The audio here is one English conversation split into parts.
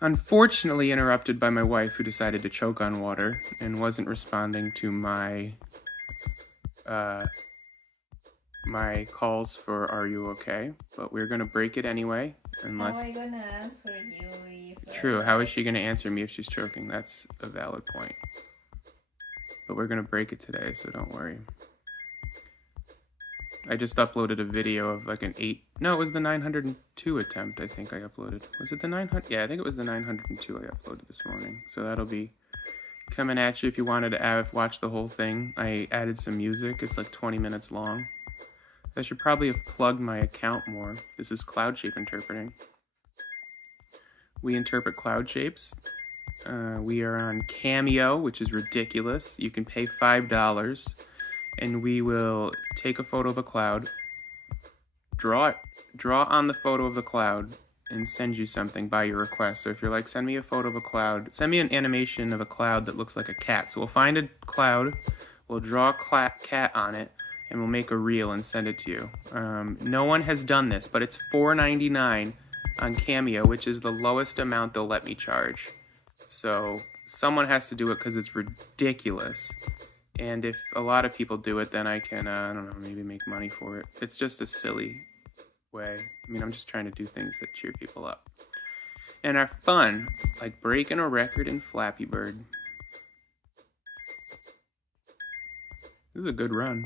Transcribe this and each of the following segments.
Unfortunately interrupted by my wife, who decided to choke on water and wasn't responding to my my calls for "Are you okay?" But we're gonna break it anyway, How unless. am I gonna ask for you if True. How is she gonna answer me if she's choking? That's a valid point. But we're gonna break it today, so don't worry. I just uploaded a video of like an 8. No, it was the 902 attempt. I think I uploaded. Was it the 900? Yeah, I think it was the 902 I uploaded this morning. So that'll be coming at you if you wanted to watch the whole thing. I added some music. It's like 20 minutes long. I should probably have plugged my account more. This is cloud shape interpreting. We interpret cloud shapes. We are on Cameo, which is ridiculous. You can pay $5, and we will take a photo of a cloud, draw on the photo of the cloud, and send you something by your request. So if you're like, send me a photo of a cloud, send me an animation of a cloud that looks like a cat. So we'll find a cloud, we'll draw a cat on it, and we'll make a reel and send it to you. No one has done this, but it's $4.99 on Cameo, which is the lowest amount they'll let me charge. So someone has to do it because it's ridiculous. And if a lot of people do it, then I can, I don't know, maybe make money for it. It's just a silly way. I mean, I'm just trying to do things that cheer people up and are fun, like breaking a record in Flappy Bird. This is a good run.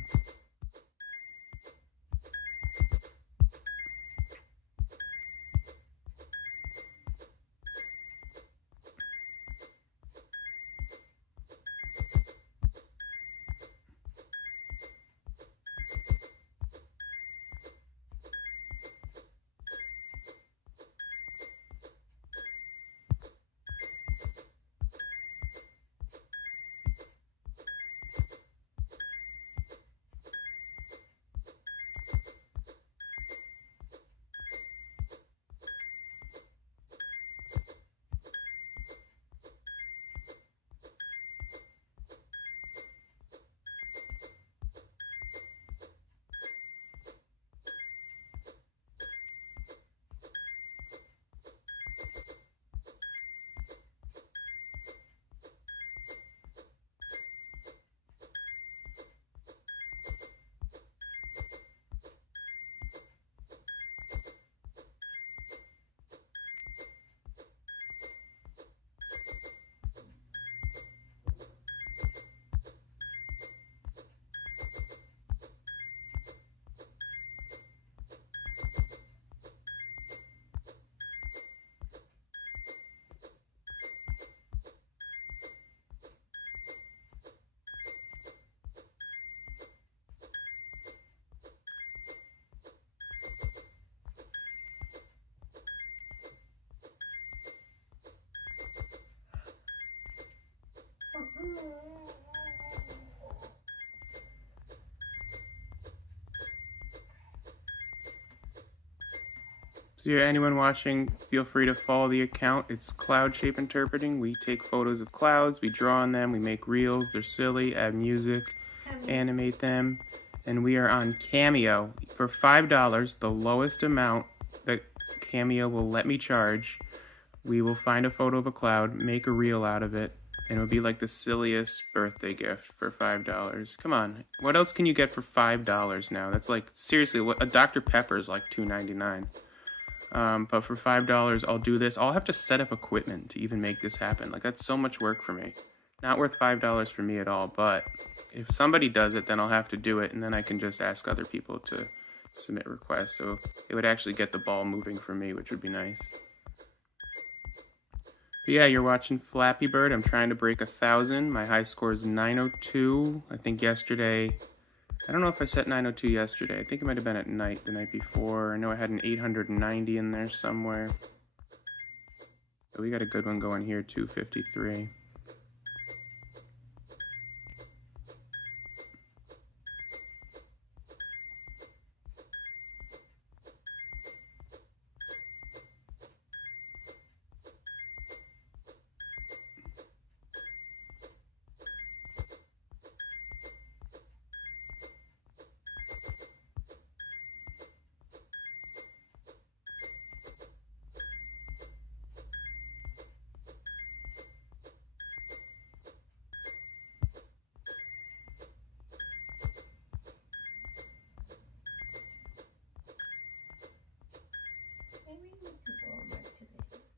So yeah, anyone watching, feel free to follow the account. It's Cloud Shape Interpreting. We take photos of clouds, we draw on them, we make reels. They're silly, add music, animate them. And we are on Cameo for $5, the lowest amount that Cameo will let me charge. We will find a photo of a cloud, make a reel out of it, and it'll be like the silliest birthday gift for $5. Come on, what else can you get for $5 now? That's like, seriously, what a Dr. Pepper is like $2.99. But for $5, I'll do this. I'll have to set up equipment to even make this happen. Like, that's so much work for me. Not worth $5 for me at all, but if somebody does it, then I'll have to do it, and then I can just ask other people to submit requests. So it would actually get the ball moving for me, which would be nice. But yeah, you're watching Flappy Bird. I'm trying to break 1,000. My high score is 902. I think yesterday, I don't know if I set 902 yesterday. I think it might have been at night, the night before. I know I had an 890 in there somewhere. But we got a good one going here, 253.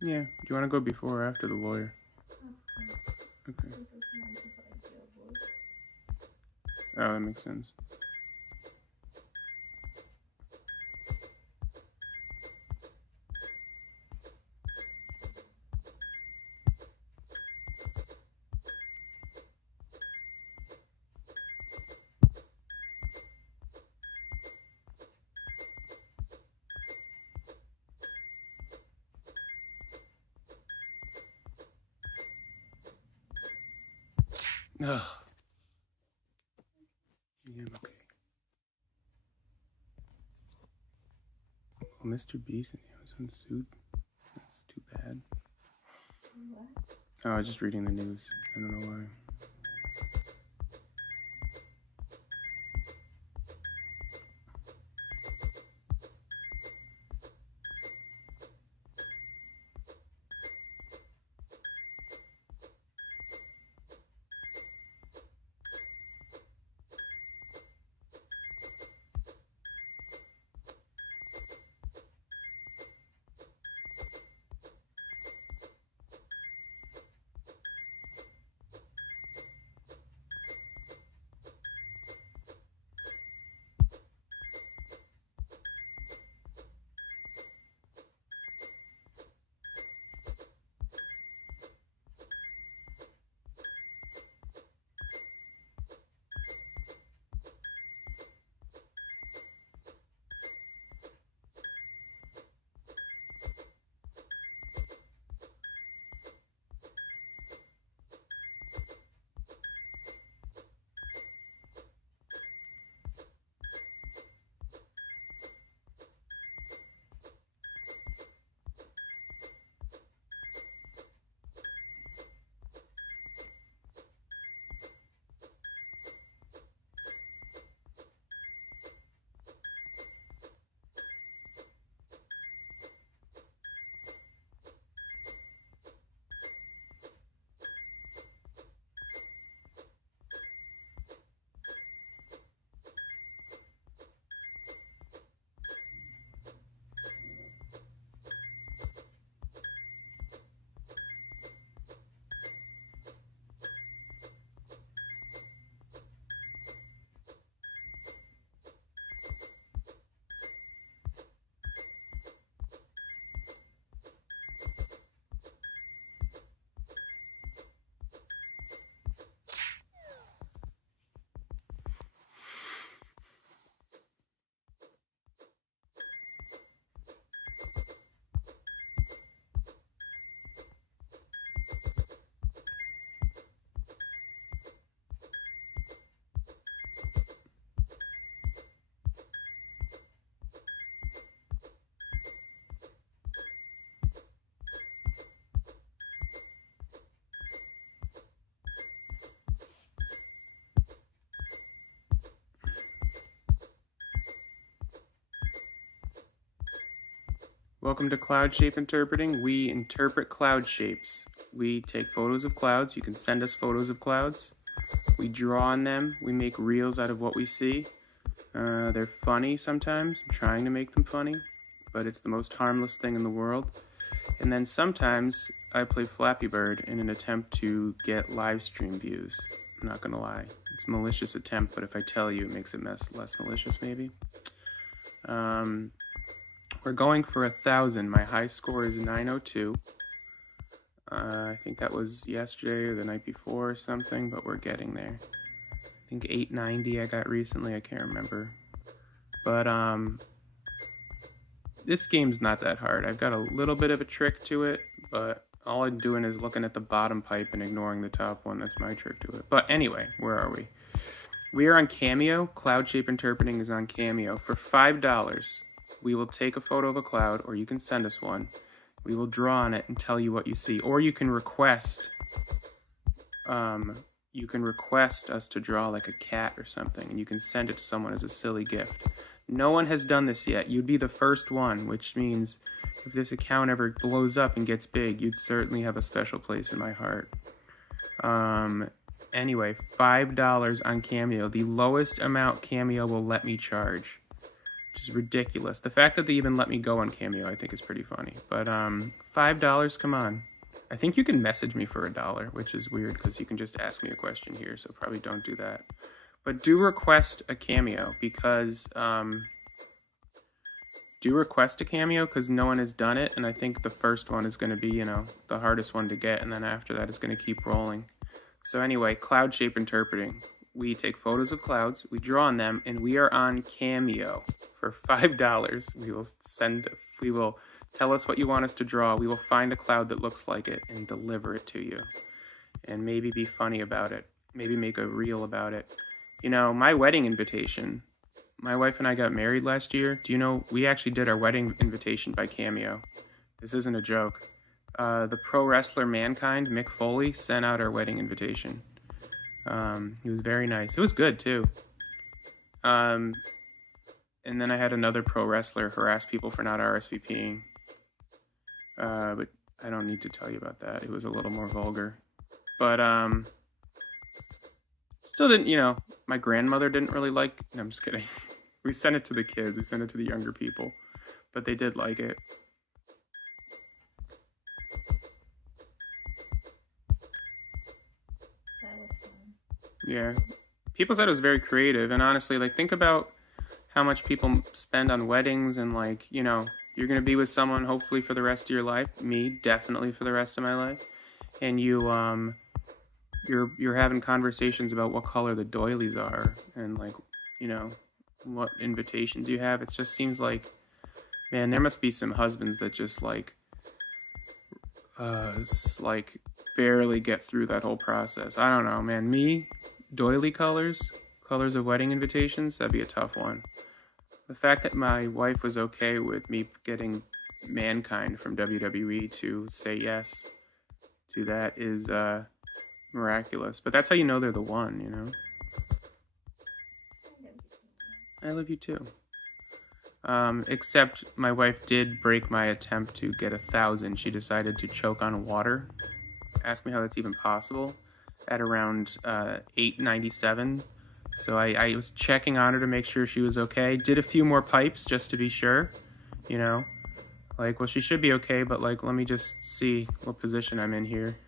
Yeah. Do you want to go before or after the lawyer? Okay. Oh, that makes sense. Ugh. Yeah, I'm okay. Oh, Mr. Beast in the Amazon suit. That's too bad. What? Oh, I was just reading the news. I don't know why. Welcome to Cloud Shape Interpreting. We interpret cloud shapes. We take photos of clouds. You can send us photos of clouds. We draw on them. We make reels out of what we see. They're funny sometimes. I'm trying to make them funny, but it's the most harmless thing in the world. And then sometimes I play Flappy Bird in an attempt to get live stream views. I'm not gonna lie. It's a malicious attempt, but if I tell you, it makes it less malicious maybe. We're going for 1,000. My high score is 902. I think that was yesterday or the night before or something, but we're getting there. I think 890 I got recently, I can't remember. But this game's not that hard. I've got a little bit of a trick to it, but all I'm doing is looking at the bottom pipe and ignoring the top one. That's my trick to it. But anyway, where are we? We are on Cameo. Cloud Shape Interpreting is on Cameo. For $5, we will take a photo of a cloud, or you can send us one. We will draw on it and tell you what you see. Or you can request us to draw like a cat or something, and you can send it to someone as a silly gift. No one has done this yet. You'd be the first one, which means if this account ever blows up and gets big, you'd certainly have a special place in my heart. Anyway, $5 on Cameo. The lowest amount Cameo will let me charge. which is ridiculous. The fact that they even let me go on Cameo, I think, is pretty funny. But $5, come on. I think you can message me for $1, which is weird because you can just ask me a question here, so probably don't do that. But do request a Cameo because no one has done it, and I think the first one is going to be, you know, the hardest one to get, and then after that it's going to keep rolling. So anyway, cloud shape interpreting. We take photos of clouds, we draw on them, and we are on Cameo for $5. We will tell us what you want us to draw. We will find a cloud that looks like it and deliver it to you. And maybe be funny about it. Maybe make a reel about it. You know, my wedding invitation, my wife and I got married last year. Do you know, we actually did our wedding invitation by Cameo. This isn't a joke. The pro wrestler Mankind, Mick Foley, sent out our wedding invitation. He was very nice. It was good, too. And then I had another pro wrestler harass people for not RSVPing. But I don't need to tell you about that. It was a little more vulgar. But, still didn't, you know, my grandmother didn't really like, no, I'm just kidding. We sent it to the kids, we sent it to the younger people, but they did like it. That was fun. Yeah. People said it was very creative, and honestly, like, think about how much people spend on weddings, and, like, you know, you're going to be with someone hopefully for the rest of your life. Me, definitely for the rest of my life. And you're having conversations about what color the doilies are, and, like, you know, what invitations you have. It just seems like, man, there must be some husbands that just like barely get through that whole process. I don't know, man. Me, doily colors of wedding invitations, that'd be a tough one. The fact that my wife was okay with me getting Mankind from WWE to say yes to that is miraculous. But that's how you know they're the one, you know? I love you too. Except my wife did break my attempt to get 1,000. She decided to choke on water. Ask me how that's even possible. At around 897. So I was checking on her to make sure she was okay. Did a few more pipes just to be sure. You know? Like, well, she should be okay, but, like, let me just see what position I'm in here.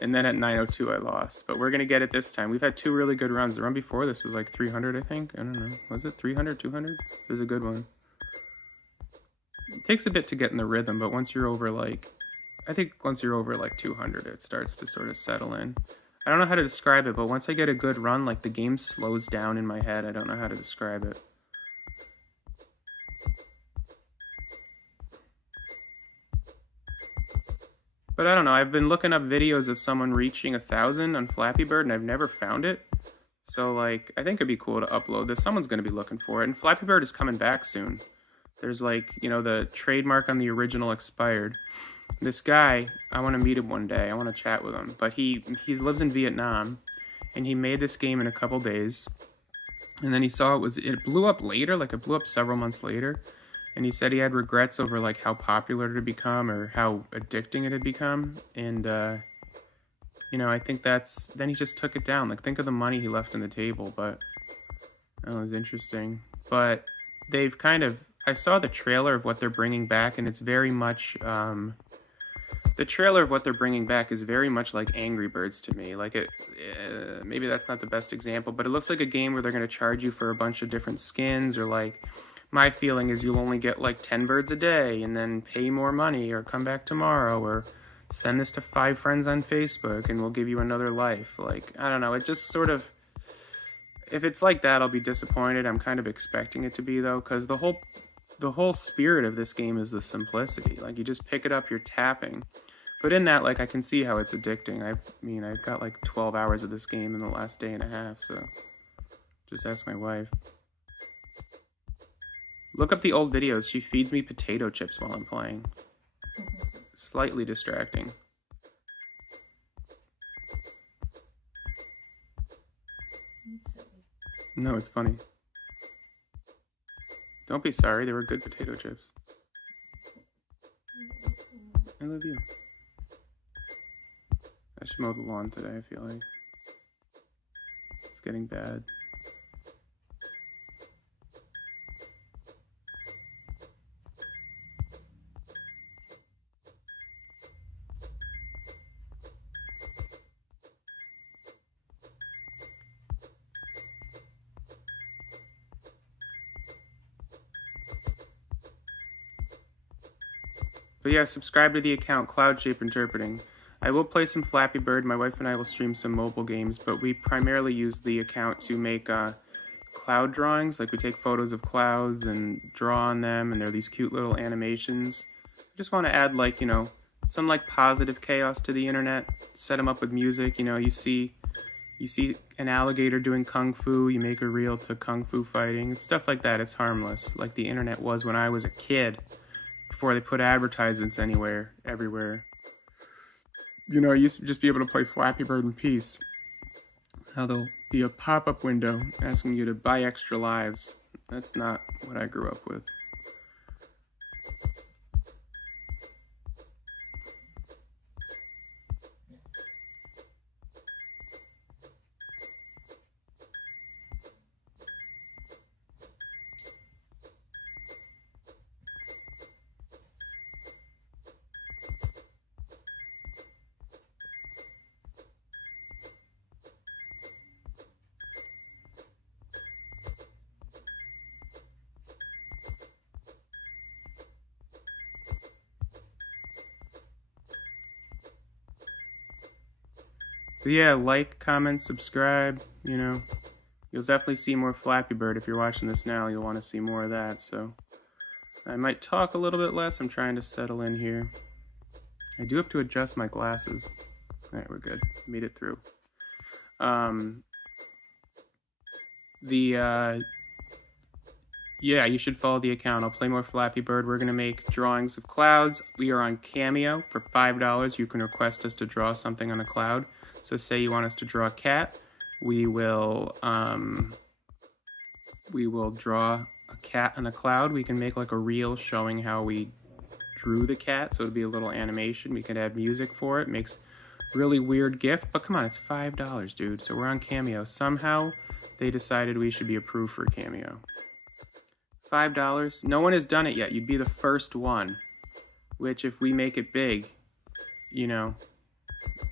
And then at 902 I lost. But we're going to get it this time. We've had 2 really good runs. The run before this was like 300, I think. I don't know. Was it 300, 200? It was a good one. It takes a bit to get in the rhythm, but once you're over like 200, it starts to sort of settle in. I don't know how to describe it, but once I get a good run, like, the game slows down in my head. I don't know how to describe it. But I don't know, I've been looking up videos of someone reaching 1,000 on Flappy Bird, and I've never found it. So, like, I think it'd be cool to upload this. Someone's going to be looking for it. And Flappy Bird is coming back soon. There's, like, you know, the trademark on the original expired. This guy, I want to meet him one day. I want to chat with him. But he lives in Vietnam, and he made this game in a couple days. And then he saw it blew up later, like, it blew up several months later. And he said he had regrets over, like, how popular it had become or how addicting it had become. And, you know, I think then he just took it down. Like, think of the money he left on the table. But that was interesting. But they've I saw the trailer of what they're bringing back, and it's very much, the trailer of what they're bringing back is very much like Angry Birds to me. Like, maybe that's not the best example, but it looks like a game where they're going to charge you for a bunch of different skins, or, like, my feeling is you'll only get like 10 birds a day and then pay more money, or come back tomorrow, or send this to 5 friends on Facebook and we'll give you another life. Like, I don't know. It just sort of, if it's like that, I'll be disappointed. I'm kind of expecting it to be, though, because the whole spirit of this game is the simplicity. Like, you just pick it up, you're tapping. But in that, like, I can see how it's addicting. I've got like 12 hours of this game in the last day and a half, so just ask my wife. Look up the old videos. She feeds me potato chips while I'm playing. Slightly distracting. No, it's funny. Don't be sorry. They were good potato chips. I love you. I should mow the lawn today, I feel like. It's getting bad. But yeah, subscribe to the account, Cloud Shape Interpreting. I will play some Flappy Bird. My wife and I will stream some mobile games, but we primarily use the account to make cloud drawings. Like we take photos of clouds and draw on them, and they're these cute little animations. I just want to add, like, you know, some like positive chaos to the internet. Set them up with music. You know, you see an alligator doing kung fu, you make a reel to kung fu fighting. It's stuff like that. It's harmless, like the internet was when I was a kid, before they put advertisements everywhere. You know, I used to just be able to play Flappy Bird in peace. Now there'll be a pop-up window asking you to buy extra lives. That's not what I grew up with. But yeah, like, comment, subscribe, you know. You'll definitely see more Flappy Bird. If you're watching this now, you'll want to see more of that, so. I might talk a little bit less. I'm trying to settle in here. I do have to adjust my glasses. Alright, we're good. Made it through. Yeah, you should follow the account. I'll play more Flappy Bird. We're going to make drawings of clouds. We are on Cameo for $5. You can request us to draw something on a cloud. So say you want us to draw a cat. We will draw a cat on a cloud. We can make like a reel showing how we drew the cat. So it'll be a little animation. We can add music for it. Makes really weird GIF. But come on, it's $5, dude. So we're on Cameo. Somehow they decided we should be approved for Cameo. $5. No one has done it yet. You'd be the first one. Which, if we make it big, you know,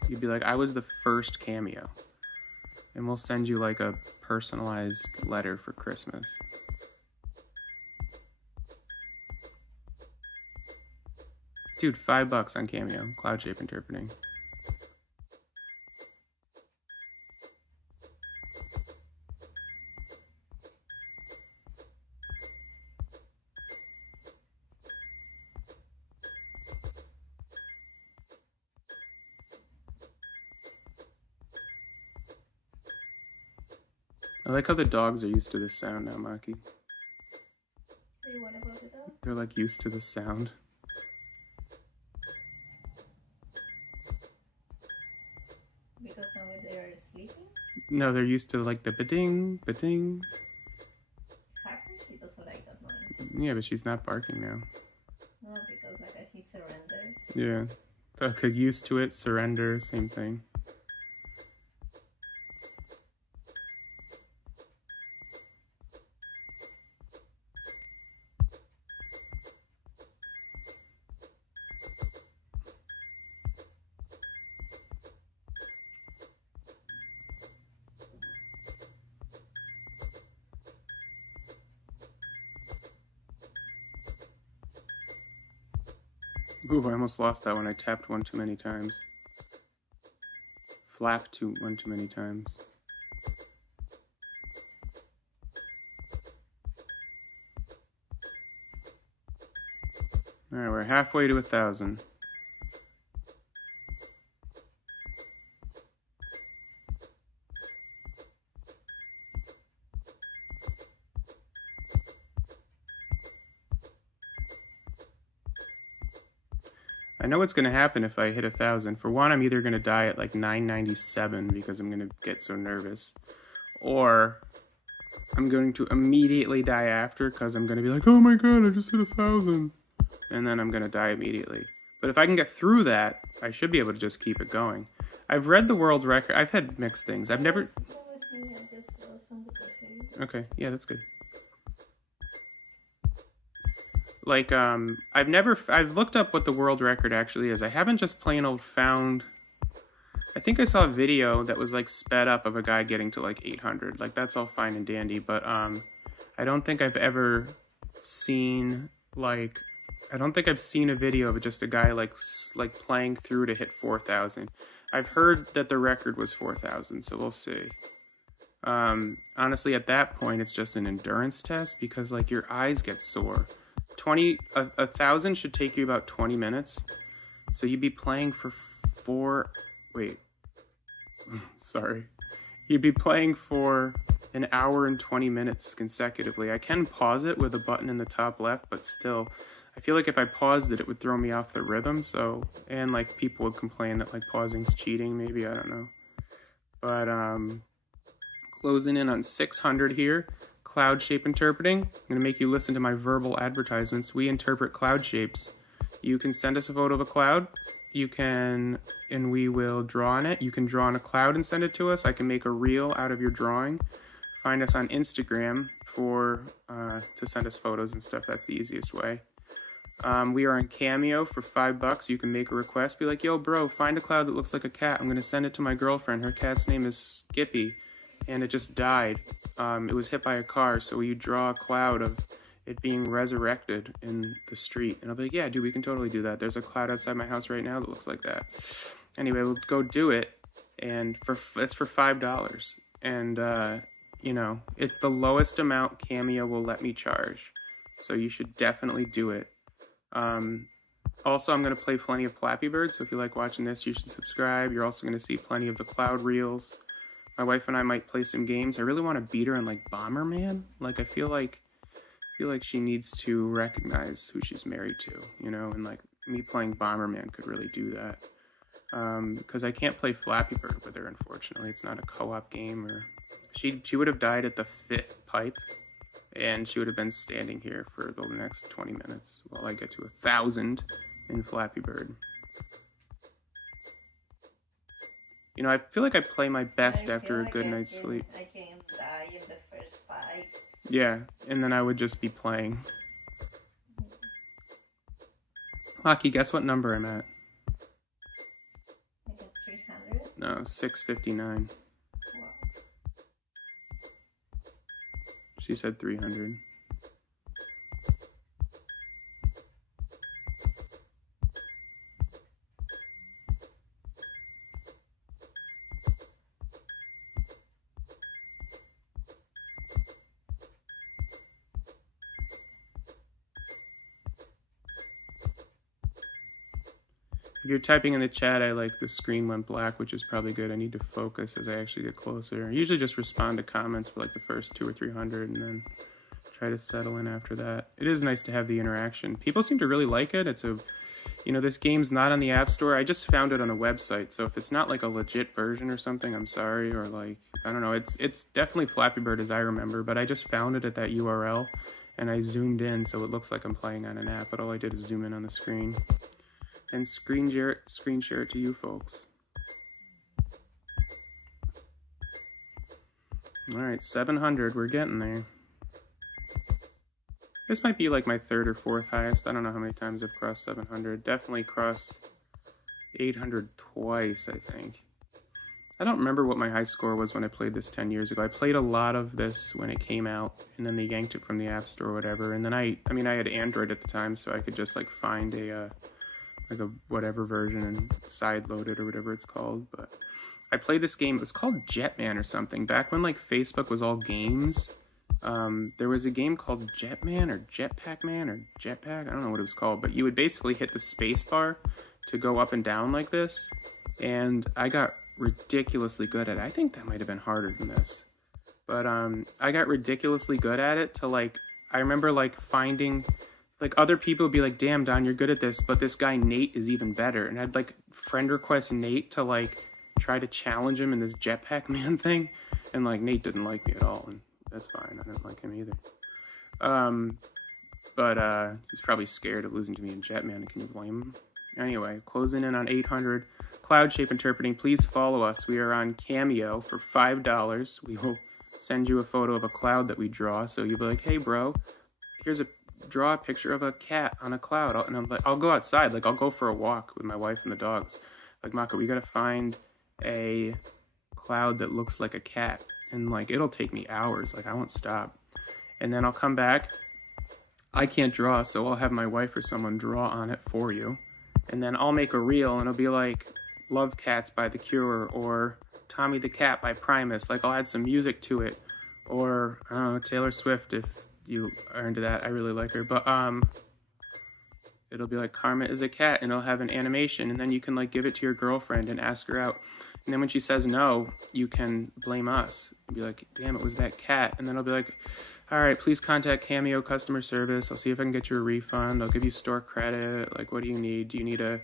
you'd be like, I was the first Cameo. And we'll send you like a personalized letter for Christmas. Dude, $5 on Cameo. Cloud Shape Interpreting. I like how the dogs are used to this sound now, Maki. Say what about the dog? They're like used to the sound. Because now they are sleeping? No, they're used to like the ba-ding, ba-ding. Harper, she doesn't like that noise. Yeah, but she's not barking now. No, because like she surrendered. Yeah. So, 'cause used to it, surrender, same thing. Ooh, I almost lost that one. I tapped one too many times. Flapped one too many times. Alright, we're halfway to 1,000. I know what's going to happen if I hit 1,000. For one, I'm either going to die at like 997 because I'm going to get so nervous. Or I'm going to immediately die after because I'm going to be like, oh my god, I just hit 1,000. And then I'm going to die immediately. But if I can get through that, I should be able to just keep it going. I've read the world record. I've had mixed things. I've never... Okay, yeah, that's good. Like, I've looked up what the world record actually is. I haven't just plain old found, I think I saw a video that was like sped up of a guy getting to like 800. Like, that's all fine and dandy, but I don't think I've ever seen like I don't think I've seen a video of just a guy like playing through to hit 4,000. I've heard that the record was 4,000, so we'll see. Honestly, at that point, it's just an endurance test because like your eyes get sore. 1,000 should take you about 20 minutes. So you'd be playing for sorry. You'd be playing for an hour and 20 minutes consecutively. I can pause it with a button in the top left, but still, I feel like if I paused it, it would throw me off the rhythm. So, and like people would complain that like pausing's cheating, maybe, I don't know. But, closing in on 600 here. Cloud shape interpreting. I'm going to make you listen to my verbal advertisements. We interpret cloud shapes. You can send us a photo of a cloud. And we will draw on it. You can draw on a cloud and send it to us. I can make a reel out of your drawing. Find us on Instagram to send us photos and stuff. That's the easiest way. We are on Cameo for $5. You can make a request. Be like, yo, bro, find a cloud that looks like a cat. I'm going to send it to my girlfriend. Her cat's name is Skippy, and it just died. It was hit by a car, so you draw a cloud of it being resurrected in the street. And I'll be like, yeah, dude, we can totally do that. There's a cloud outside my house right now that looks like that. Anyway, we'll go do it, and it's for $5. And, you know, it's the lowest amount Cameo will let me charge. So you should definitely do it. Also, I'm going to play plenty of Flappy Bird, so if you like watching this, you should subscribe. You're also going to see plenty of the cloud reels. My wife and I might play some games. I really want to beat her in, like, Bomberman. Like, I feel like she needs to recognize who she's married to, you know, and like me playing Bomberman could really do that. Because I can't play Flappy Bird with her, unfortunately. It's not a co-op game, or she would have died at the 5th pipe, and she would have been standing here for the next 20 minutes while I get to 1,000 in Flappy Bird. You know, I feel like I play my best after a good night's sleep. I can die in the first pipe. Yeah, and then I would just be playing. Lucky, guess what number I'm at? I got 300. No, 659. Wow. She said 300. If you're typing in the chat, the screen went black, which is probably good. I need to focus as I actually get closer. I usually just respond to comments for like the first 200 or 300 and then try to settle in after that. It is nice to have the interaction. People seem to really like it. This game's not on the App Store. I just found it on a website, so if it's not like a legit version or something, I'm sorry, or like, I don't know. It's definitely Flappy Bird as I remember, but I just found it at that URL and I zoomed in so it looks like I'm playing on an app, but all I did is zoom in on the screen. And screen share it to you folks. Alright, 700, we're getting there. This might be like my 3rd or 4th highest. I don't know how many times I've crossed 700. Definitely crossed 800 twice, I think. I don't remember what my high score was when I played this 10 years ago. I played a lot of this when it came out, and then they yanked it from the App Store or whatever. And then I had Android at the time, so I could just like find a whatever version and side load it or whatever it's called. But I played this game. It was called Jetman or something. Back when like Facebook was all games, there was a game called Jetman or Jetpack Man or Jetpack. I don't know what it was called, but you would basically hit the space bar to go up and down like this. And I got ridiculously good at it. I think that might have been harder than this. But I got ridiculously good at it to like, I remember like finding, like other people would be like, damn, Don, you're good at this, but this guy Nate is even better. And I'd like friend request Nate to like try to challenge him in this Jetpack Man thing. And like Nate didn't like me at all, and that's fine. I didn't like him either. But he's probably scared of losing to me in Jetman. Can you blame him? Anyway, closing in on 800. Cloud shape interpreting. Please follow us. We are on Cameo for $5. We will send you a photo of a cloud that we draw. So you'll be like, hey, bro, draw a picture of a cat on a cloud. And I'm like, I'll go outside. Like, I'll go for a walk with my wife and the dogs. Like, Mako, we got to find a cloud that looks like a cat. And, like, it'll take me hours. Like, I won't stop. And then I'll come back. I can't draw, so I'll have my wife or someone draw on it for you. And then I'll make a reel, and it'll be like Love Cats by The Cure, or Tommy the Cat by Primus. Like, I'll add some music to it. Or, I don't know, Taylor Swift, if you are into that. I really like her. But, it'll be like Karma is a cat, and it'll have an animation, and then you can, like, give it to your girlfriend and ask her out. And then when she says no, you can blame us. Be like, damn, it was that cat. And then I'll be like, all right, please contact Cameo customer service. I'll see if I can get you a refund. I'll give you store credit. Like, what do you need? Do you need a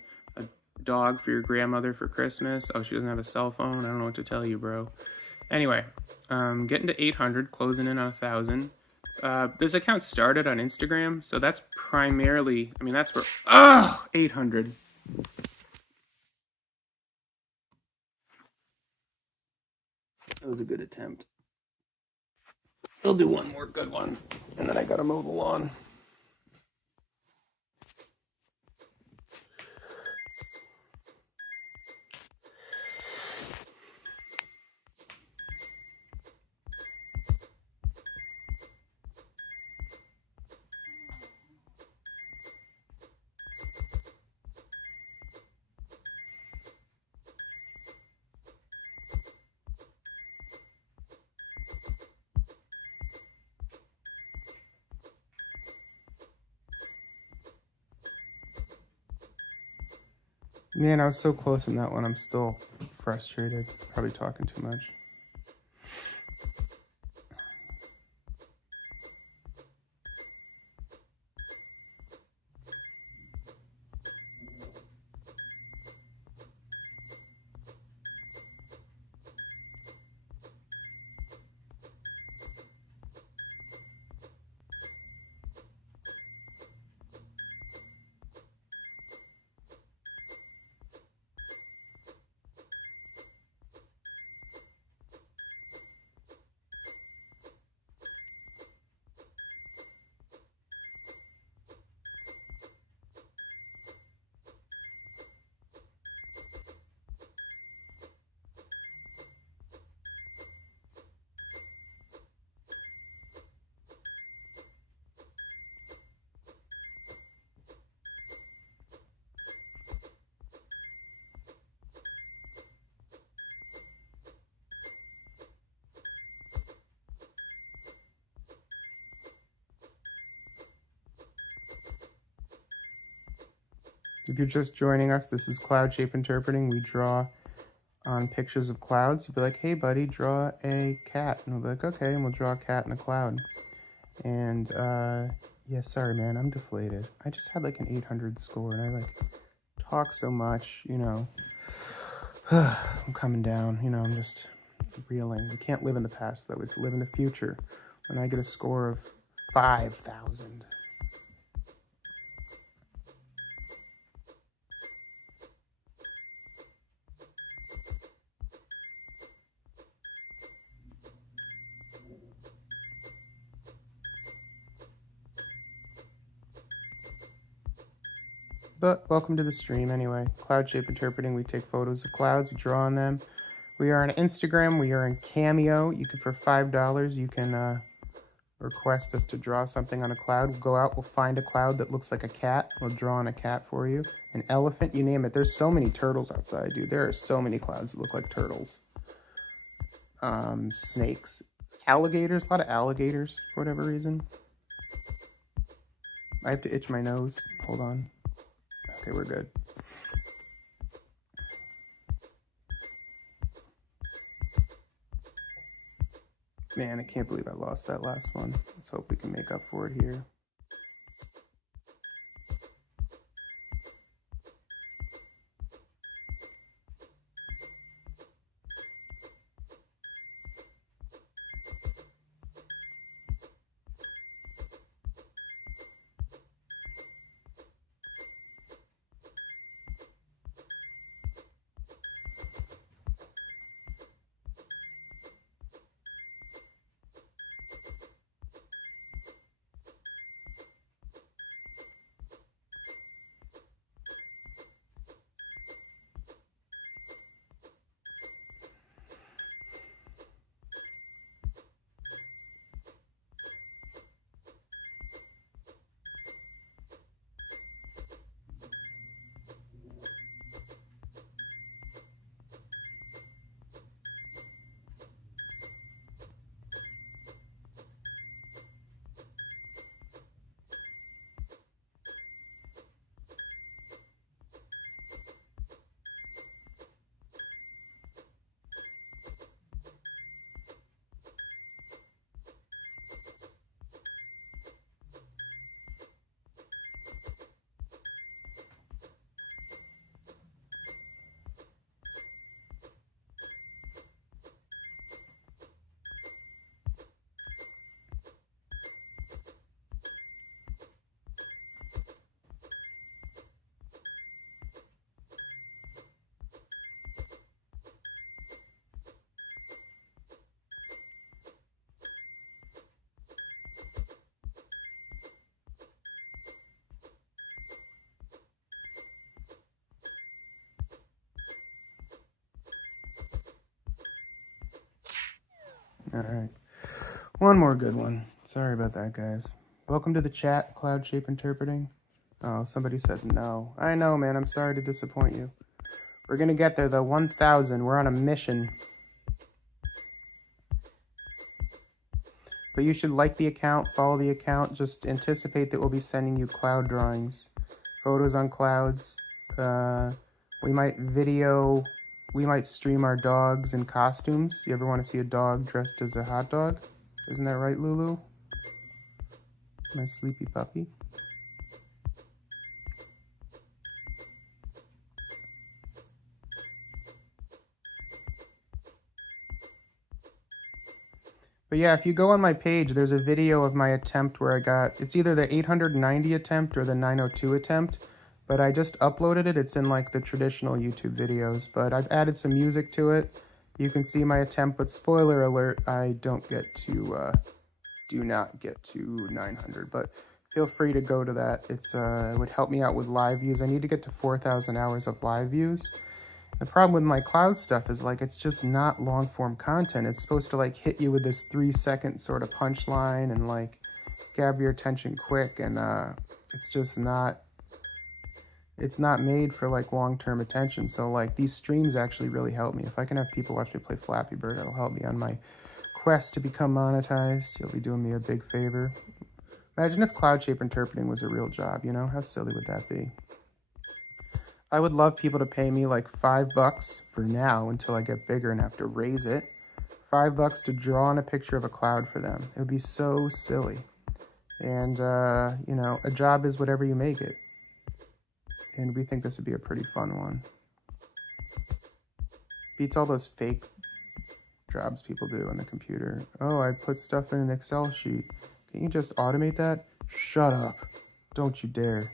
dog for your grandmother for Christmas? Oh, she doesn't have a cell phone? I don't know what to tell you, bro. Anyway, getting to 800, closing in on 1,000. This account started on Instagram, so that's primarily, I mean, that's where, 800. That was a good attempt. I'll do one more good one, and then I gotta mow the lawn. Man, I was so close in that one. I'm still frustrated. Probably talking too much. If you're just joining us, this is Cloud Shape Interpreting. We draw on pictures of clouds. You'd be like, hey, buddy, draw a cat. And we'll be like, okay, and we'll draw a cat in a cloud. And, yeah, sorry, man, I'm deflated. I just had, like, an 800 score, and I, like, talk so much, you know. I'm coming down, you know, I'm just reeling. We can't live in the past, though. We can live in the future. When I get a score of 5,000. But welcome to the stream anyway. Cloud Shape Interpreting. We take photos of clouds, we draw on them. We are on Instagram. We are in Cameo. You can, for $5, you can request us to draw something on a cloud. We'll go out, we'll find a cloud that looks like a cat. We'll draw on a cat for you. An elephant, you name it. There's so many turtles outside, dude. There are so many clouds that look like turtles. Snakes. Alligators. A lot of alligators for whatever reason. I have to itch my nose. Hold on. Okay, we're good. Man, I can't believe I lost that last one. Let's hope we can make up for it here. Alright. One more good one. Sorry about that, guys. Welcome to the chat, Cloud Shape Interpreting. Oh, somebody said no. I know, man. I'm sorry to disappoint you. We're gonna get there, though. 1,000. We're on a mission. But you should like the account, follow the account. Just anticipate that we'll be sending you cloud drawings. Photos on clouds. We might stream our dogs in costumes. You ever want to see a dog dressed as a hot dog? Isn't that right, Lulu? My sleepy puppy. But yeah, if you go on my page, there's a video of my attempt where it's either the 890 attempt or the 902 attempt, but I just uploaded it. It's in like the traditional YouTube videos, but I've added some music to it. You can see my attempt, but spoiler alert, I do not get to 900, but feel free to go to that. It would help me out with live views. I need to get to 4,000 hours of live views. The problem with my cloud stuff is like it's just not long form content. It's supposed to like hit you with this 3-second sort of punchline and like grab your attention quick, and it's just not made for like long-term attention. So like these streams actually really help me. If I can have people watch me play Flappy Bird, it'll help me on my quest to become monetized. You'll be doing me a big favor. Imagine if cloud shape interpreting was a real job, you know? How silly would that be? I would love people to pay me like $5 for now until I get bigger and have to raise it. $5 to draw on a picture of a cloud for them. It would be so silly. And, you know, a job is whatever you make it. And we think this would be a pretty fun one. Beats all those fake jobs people do on the computer. Oh, I put stuff in an Excel sheet. Can you just automate that? Shut up. Don't you dare.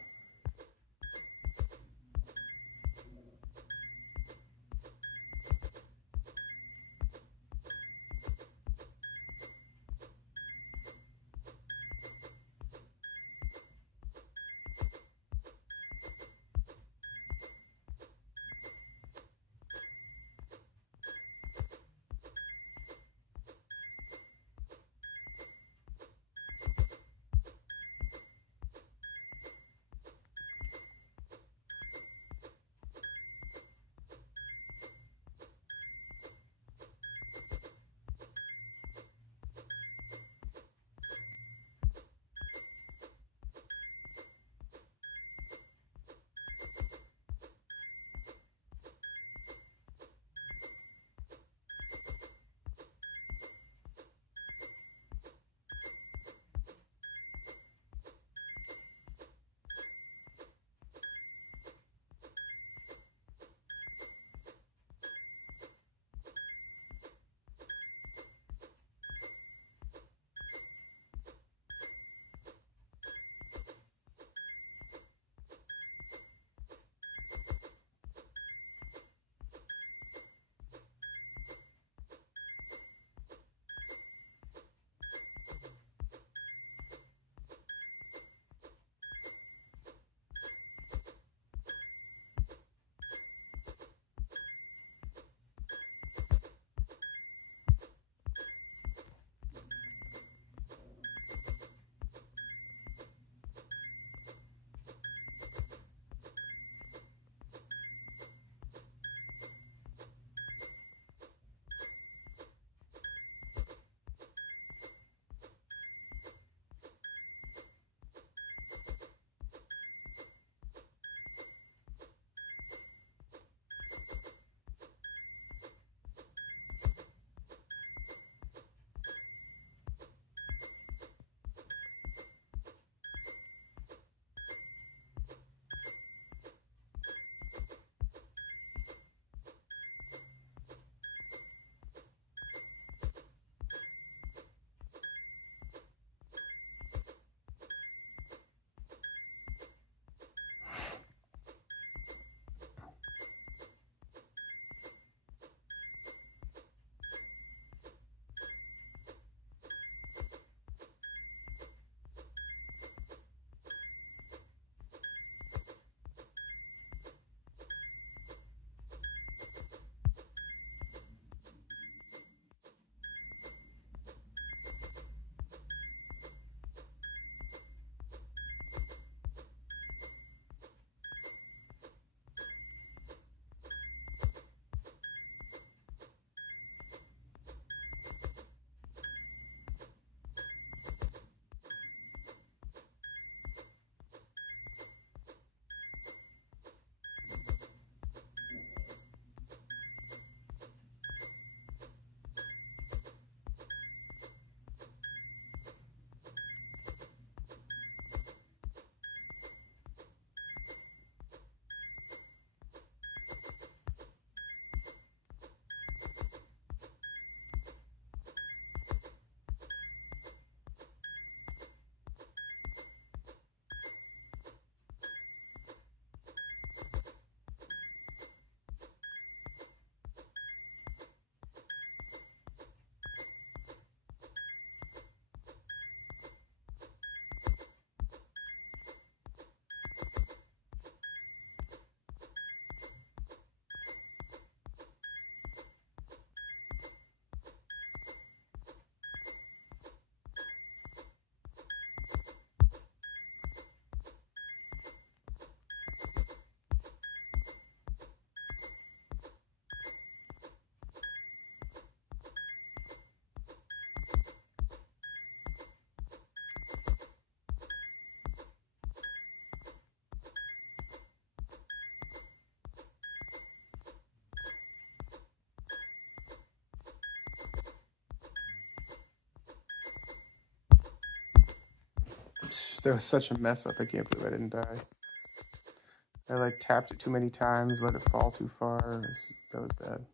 That was such a mess up. I can't believe I didn't die. I like tapped it too many times, let it fall too far. That was bad.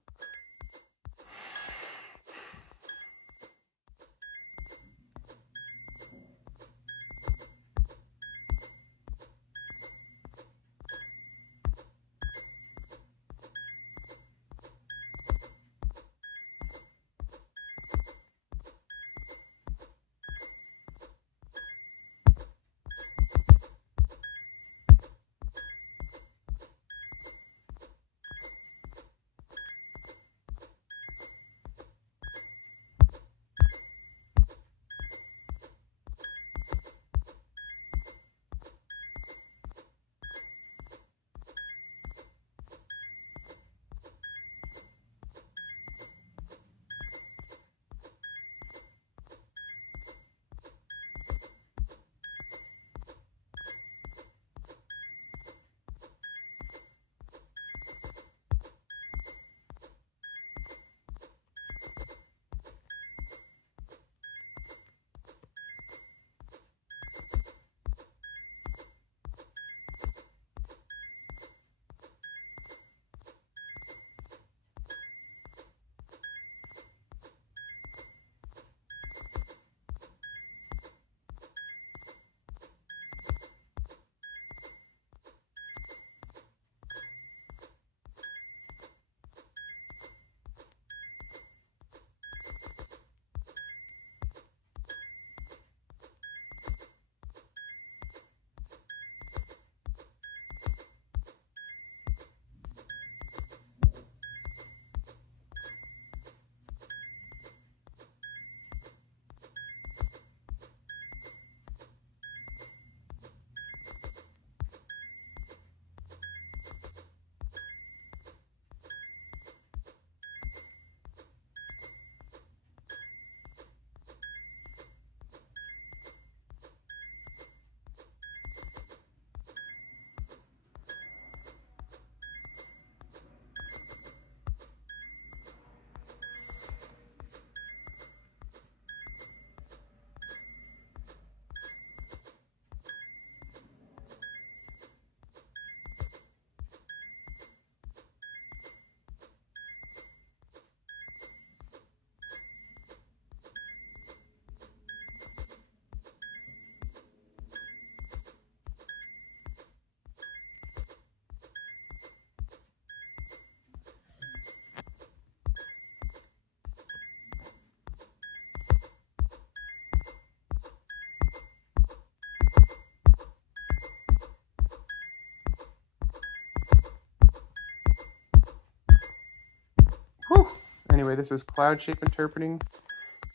Whew. Anyway, this is Cloud Shape Interpreting.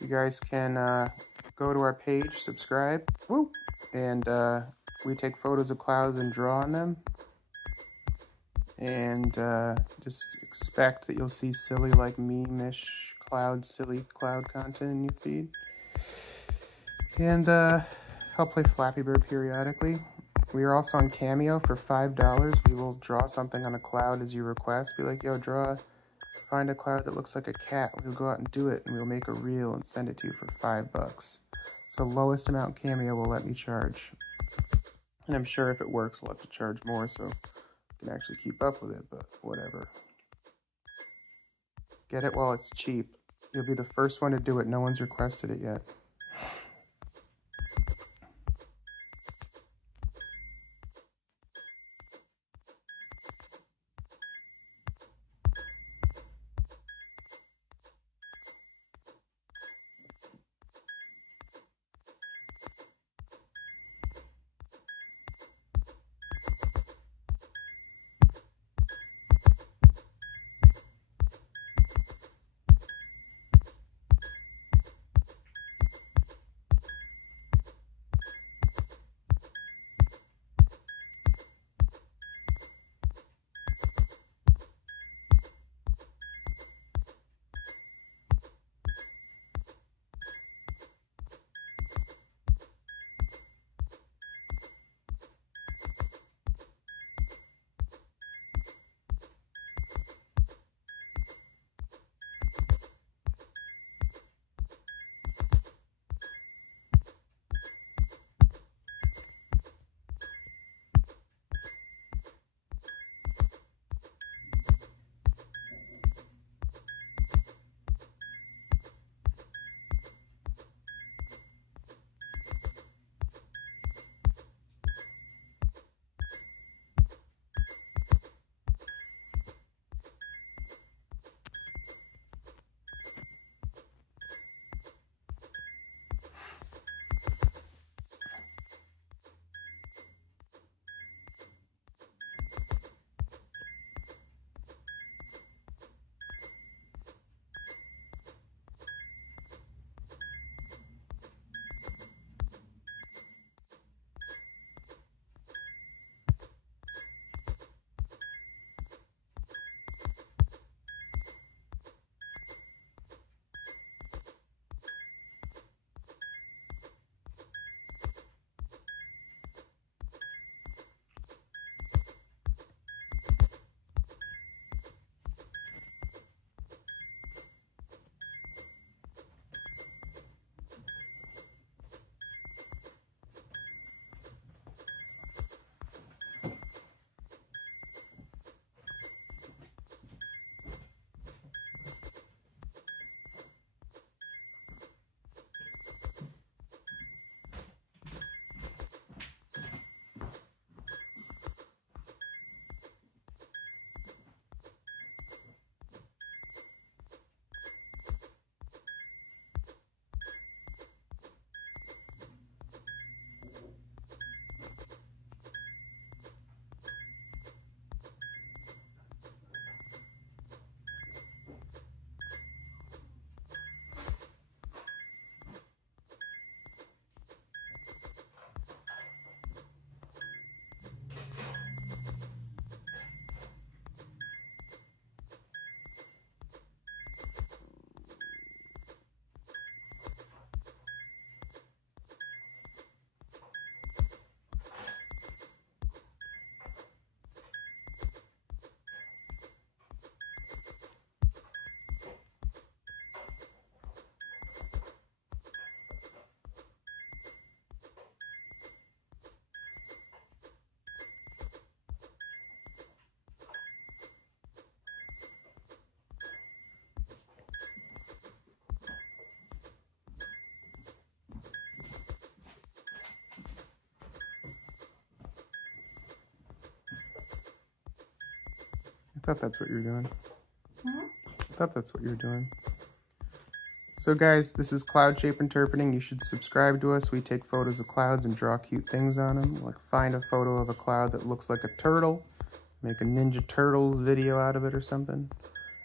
You guys can go to our page, subscribe, woo, and we take photos of clouds and draw on them. And just expect that you'll see silly, like meme-ish silly cloud content in your feed. And I'll play Flappy Bird periodically. We are also on Cameo for $5. We will draw something on a cloud as you request. Be like, yo, find a cloud that looks like a cat. We'll go out and do it, and we'll make a reel and send it to you for $5. It's the lowest amount Cameo will let me charge. And I'm sure if it works, I'll have to charge more so I can actually keep up with it, but whatever. Get it while it's cheap. You'll be the first one to do it. No one's requested it yet. I thought that's what you were doing. Hmm? I thought that's what you were doing. So guys, this is Cloud Shape Interpreting. You should subscribe to us. We take photos of clouds and draw cute things on them. Like find a photo of a cloud that looks like a turtle. Make a Ninja Turtles video out of it or something.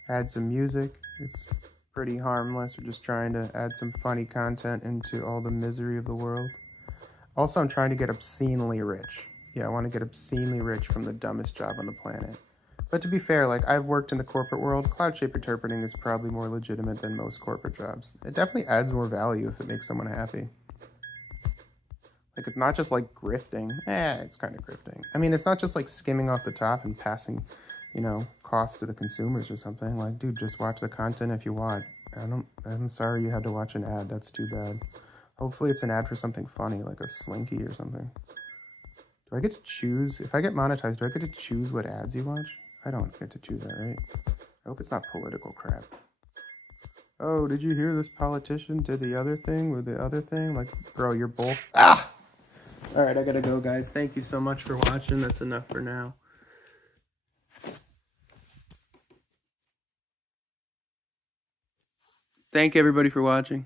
Add some music. It's pretty harmless. We're just trying to add some funny content into all the misery of the world. Also, I'm trying to get obscenely rich. Yeah, I want to get obscenely rich from the dumbest job on the planet. But to be fair, like, I've worked in the corporate world. Cloud Shape Interpreting is probably more legitimate than most corporate jobs. It definitely adds more value if it makes someone happy. Like, it's not just like grifting. It's kind of grifting. I mean, it's not just like skimming off the top and passing, you know, costs to the consumers or something. Like, dude, just watch the content if you want. I'm sorry you had to watch an ad. That's too bad. Hopefully it's an ad for something funny, like a Slinky or something. Do I get to choose? If I get monetized, do I get to choose what ads you watch? I don't get to choose that, right? I hope it's not political crap. Oh, did you hear this politician did the other thing with the other thing? Like, bro, you're both... Ah! Alright, I gotta go, guys. Thank you so much for watching. That's enough for now. Thank everybody for watching.